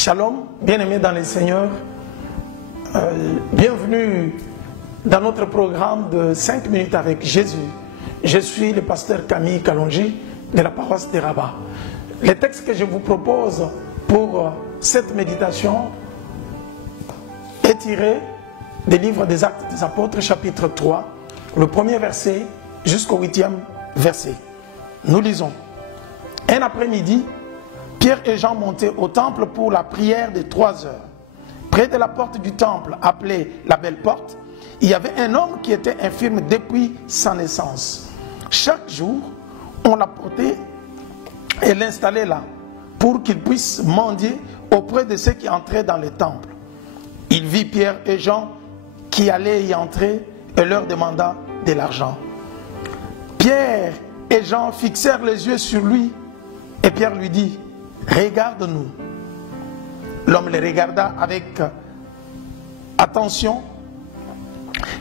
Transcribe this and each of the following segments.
Shalom, bien-aimés dans les Seigneurs, bienvenue dans notre programme de 5 minutes avec Jésus. Je suis le pasteur Camille Kalonji de la paroisse de Rabat. Les textes que je vous propose pour cette méditation est tiré des livres des Actes des Apôtres, chapitre 3, le premier verset jusqu'au 8e verset. Nous lisons. Un après-midi, Pierre et Jean montaient au temple pour la prière de 3 heures. Près de la porte du temple, appelée la Belle Porte, il y avait un homme qui était infirme depuis sa naissance. Chaque jour, on l'apportait et l'installait là, pour qu'il puisse mendier auprès de ceux qui entraient dans le temple. Il vit Pierre et Jean qui allaient y entrer et leur demanda de l'argent. Pierre et Jean fixèrent les yeux sur lui et Pierre lui dit: regarde-nous. L'homme les regarda avec attention,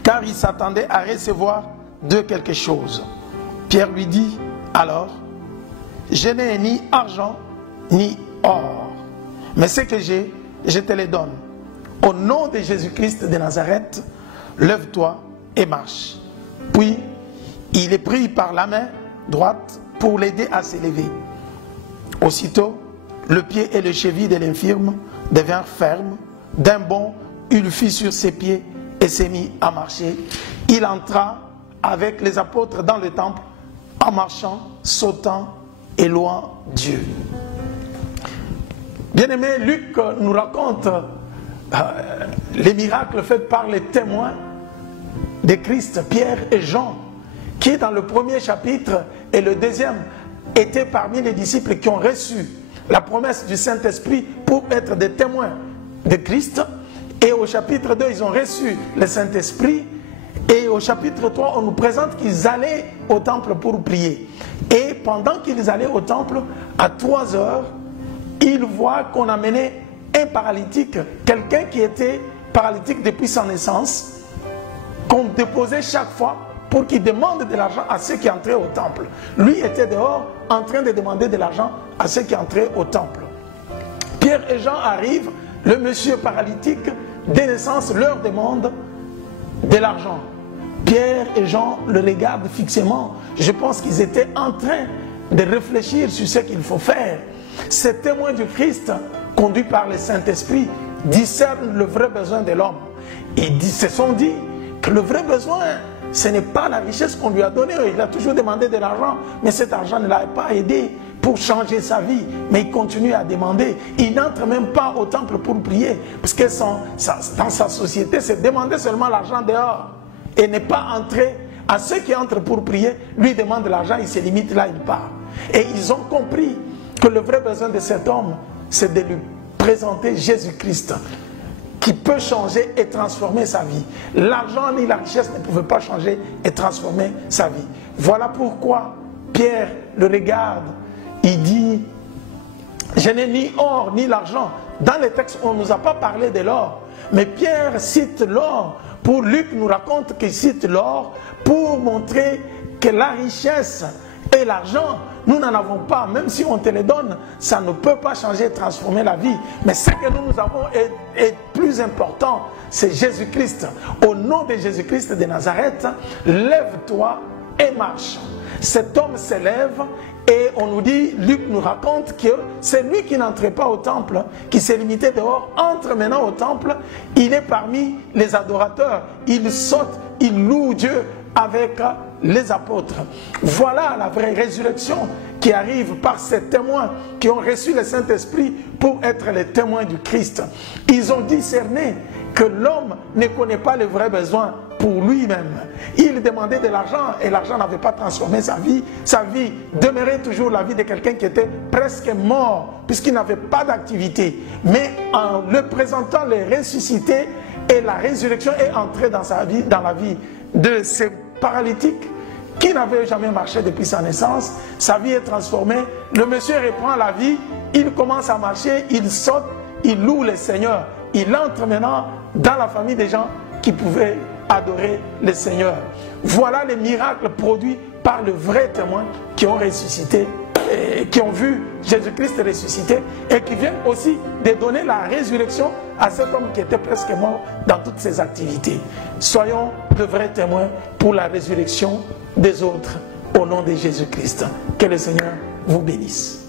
car il s'attendait à recevoir de quelque chose. Pierre lui dit alors: je n'ai ni argent ni or, mais ce que j'ai, je te le donne. Au nom de Jésus-Christ de Nazareth, lève-toi et marche. Puis il est pris par la main droite pour l'aider à s'élever. Aussitôt, le pied et le cheville de l'infirme devinrent fermes. D'un bond, il fit sur ses pieds et s'est mis à marcher. Il entra avec les apôtres dans le temple en marchant, sautant et louant Dieu. Bien-aimé, Luc nous raconte les miracles faits par les témoins de Christ, Pierre et Jean, qui dans le premier chapitre et le deuxième étaient parmi les disciples qui ont reçu la promesse du Saint-Esprit pour être des témoins de Christ. Et au chapitre 2, ils ont reçu le Saint-Esprit. Et au chapitre 3, on nous présente qu'ils allaient au temple pour prier. Et pendant qu'ils allaient au temple, à 3 heures, ils voient qu'on amenait un paralytique, quelqu'un qui était paralytique depuis sa naissance, qu'on déposait chaque fois pour qu'il demande de l'argent à ceux qui entraient au temple. Lui était dehors en train de demander de l'argent à ceux qui entraient au temple. Pierre et Jean arrivent, le monsieur paralytique de naissance leur demande de l'argent. Pierre et Jean le regardent fixement. Je pense qu'ils étails en train de réfléchir sur ce qu'il faut faire. Ces témoins du Christ, conduits par le Saint-Esprit, discernent le vrai besoin de l'homme. Ils se sont dit que le vrai besoin, ce n'est pas la richesse qu'on lui a donnée. Il a toujours demandé de l'argent, mais cet argent ne l'a pas aidé pour changer sa vie. Mais il continue à demander. Il n'entre même pas au temple pour prier, parce que dans sa société, c'est demander seulement l'argent dehors et ne pas entrer. À ceux qui entrent pour prier, lui demande l'argent, il se limite là, il part. Et ils ont compris que le vrai besoin de cet homme, c'est de lui présenter Jésus-Christ, qui peut changer et transformer sa vie. L'argent ni la richesse ne pouvaient pas changer et transformer sa vie. Voilà pourquoi Pierre le regarde. Il dit: je n'ai ni or ni l'argent. Dans les textes, on ne nous a pas parlé de l'or. Mais Pierre cite l'or. Pour Luc nous raconte qu'il cite l'or pour montrer que la richesse et l'argent, nous n'en avons pas. Même si on te les donne, ça ne peut pas changer et transformer la vie. Mais ce que nous avons est plus important, c'est Jésus-Christ. Au nom de Jésus-Christ de Nazareth, lève-toi et marche. Cet homme s'élève et on nous dit, Luc nous raconte que c'est lui qui n'entrait pas au temple, qui s'est limité dehors, entre maintenant au temple. Il est parmi les adorateurs. Il saute, il loue Dieu avec les apôtres. Voilà la vraie résurrection qui arrive par ces témoins qui ont reçu le Saint-Esprit pour être les témoins du Christ. Ils ont discerné que l'homme ne connaît pas les vrais besoins pour lui-même. Il demandait de l'argent et l'argent n'avait pas transformé sa vie. Sa vie demeurait toujours la vie de quelqu'un qui était presque mort puisqu'il n'avait pas d'activité. Mais en le présentant, le ressuscité et la résurrection est entrée dans sa vie, dans la vie de ce paralytique qui n'avait jamais marché depuis sa naissance. Sa vie est transformée. Le monsieur reprend la vie. Il commence à marcher. Il saute. Il loue le Seigneur. Il entre maintenant dans la famille des gens qui pouvaient adorer le Seigneur. Voilà les miracles produits par le vrai témoin qui ont ressuscité qui ont vu Jésus-Christ ressuscité et qui viennent aussi de donner la résurrection à cet homme qui était presque mort dans toutes ses activités. Soyons de vrais témoins pour la résurrection des autres au nom de Jésus-Christ. Que le Seigneur vous bénisse.